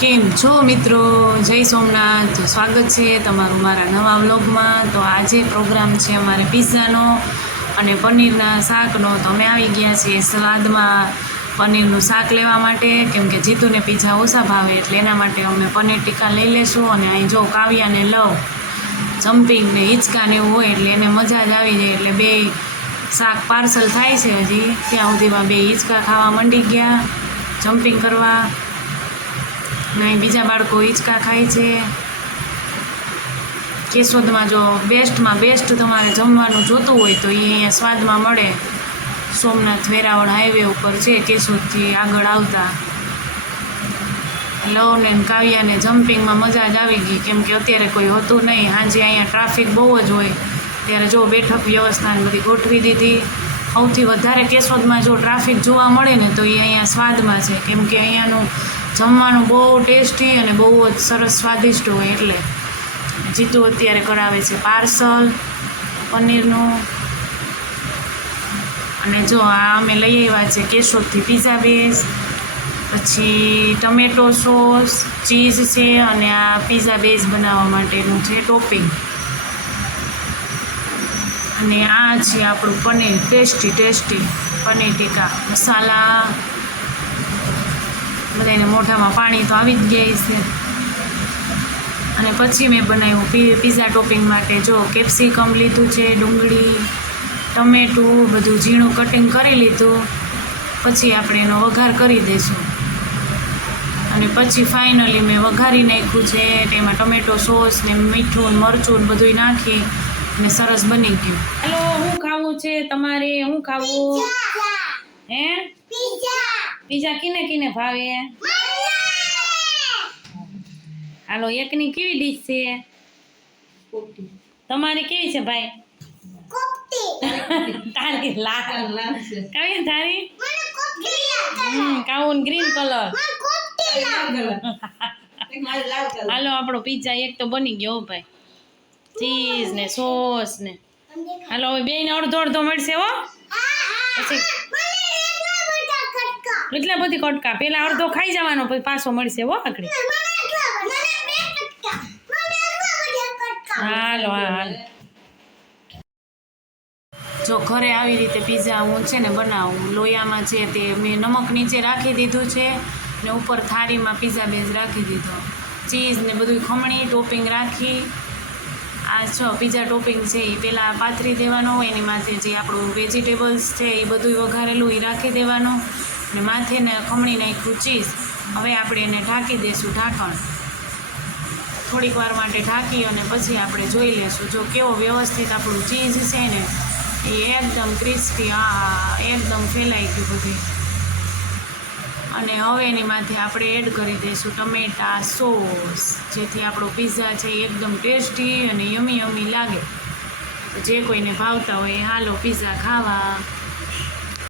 કેમ છો મિત્રો? જય સોમનાથ. સ્વાગત છે તમારું મારા નવા વ્લોગમાં. તો આજે પ્રોગ્રામ છે અમારે પિઝાનો અને પનીરના શાકનો. તો અમે આવી ગયા છીએ સ્વાદમાં પનીરનું શાક લેવા માટે, કેમ કે જીતુને પિઝા ઓછા ભાવે, એટલે એના માટે અમે પનીર ટીકા લઈ લેશું. અને અહીં જો કાવ્યાને લવ જમ્પિંગ ને હિંચકા ને એવું હોય એટલે એને મજા જ આવી જાય. એટલે બે શાક પાર્સલ થાય છે હજી, ત્યાં સુધીમાં બે હિંચકા ખાવા માંડી ગયા, જમ્પિંગ કરવા. નહીં બીજા બાળકો હિંચકા ખાય છે. કેશોદમાં જો બેસ્ટમાં બેસ્ટ તમારે જમવાનું જોતું હોય તો એ અહીંયા સ્વાદમાં મળે. સોમનાથ વેરાવળ હાઈવે ઉપર છે, કેશોદથી આગળ આવતા. લવને કાવ્યાને જમ્પિંગમાં મજા જ આવી ગઈ, કેમ કે અત્યારે કોઈ હતું નહીં. સાંજે અહીંયા ટ્રાફિક બહુ જ હોય, ત્યારે જો બેઠક વ્યવસ્થાને બધી ગોઠવી દીધી. સૌથી વધારે કેશોદમાં જો ટ્રાફિક જોવા મળે ને તો એ અહીંયા સ્વાદમાં છે, કેમ કે અહીંયાનું જમવાનું બહુ ટેસ્ટી અને બહુ જ સરસ સ્વાદિષ્ટ હોય. એટલે જીતુ અત્યારે કરાવે છે પાર્સલ પનીરનું. અને જો આ અમે લઈ આવ્યા છે કેશોદથી પિઝા બેઝ, પછી ટમેટો સોસ, ચીઝ છે, અને આ પિઝા બેઝ બનાવવા માટેનું છે ટોપિંગ. અને આ છે આપણું પનીર, ટેસ્ટી પનીર ટીકા મસાલા. બધાને મોઢામાં પાણી તો આવી જ ગયા છે. અને પછી મેં બનાવ્યું પિઝા ટોપિંગ માટે જો કેપ્સિકમ લીધું છે, ડુંગળી, ટમેટું બધું ઝીણું કટિંગ કરી લીધું. પછી આપણે એનો વઘાર કરી દઈશું. અને પછી ફાઇનલી મેં વઘારી નાખ્યું છે. તેમાં ટમેટો સોસ ને મીઠું મરચું બધું નાખી અને સરસ બની ગયું. હેલો, શું ખાવું છે તમારે? શું ખાવું હે? પિઝા કિને કિને ભાવે? હાલો, એકની કેવી ડીશ છે? તમારે કેવી છે ભાઈ? તારી લાલ કાવી તારી કાઉન ગ્રીન કલર. હાલો, આપણો પિઝા એક તો બની ગયો ભાઈ, ચીઝ ને સોસ ને. હાલો, હવે બેને અડધો અડધો મળશે હો. પછી એટલા બધી કટકા, પેલા અડધો ખાઈ જવાનો પછી પાછો મળશે હો આકડી. હાલો હાલ. જો ઘરે આવી રીતે પિઝા હું છે ને બનાવું, લોયામાં છે તે મેં નમક નીચે રાખી દીધું છે ને ઉપર થાળીમાં પિઝા બેઝ રાખી દીધો, ચીઝ ને બધું ખમણી ટોપિંગ રાખી. આ છ પિઝા ટોપિંગ છે એ પહેલાં પાથરી દેવાનો, એની માથે જે આપણું વેજીટેબલ્સ છે એ બધું વઘારેલું એ રાખી દેવાનું, ને માથે ને ખમણી નાખ્યું ચીઝ. હવે આપણે એને ઢાંકી દઈશું, ઢાંકણ થોડીક વાર માટે ઢાંકી અને પછી આપણે જોઈ લેશું જો કેવો વ્યવસ્થિત આપણું ચીઝ છે ને એ એકદમ ક્રિસ્પી, એકદમ ફેલાઈ ગયું બધી. અને હવે એની માથે આપણે એડ કરી દઈશું ટમેટા સોસ, જેથી આપણો પિઝા છે એકદમ ટેસ્ટી અને યમી લાગે. તો જે કોઈને ભાવતા હોય હાલો પિઝા ખાવા.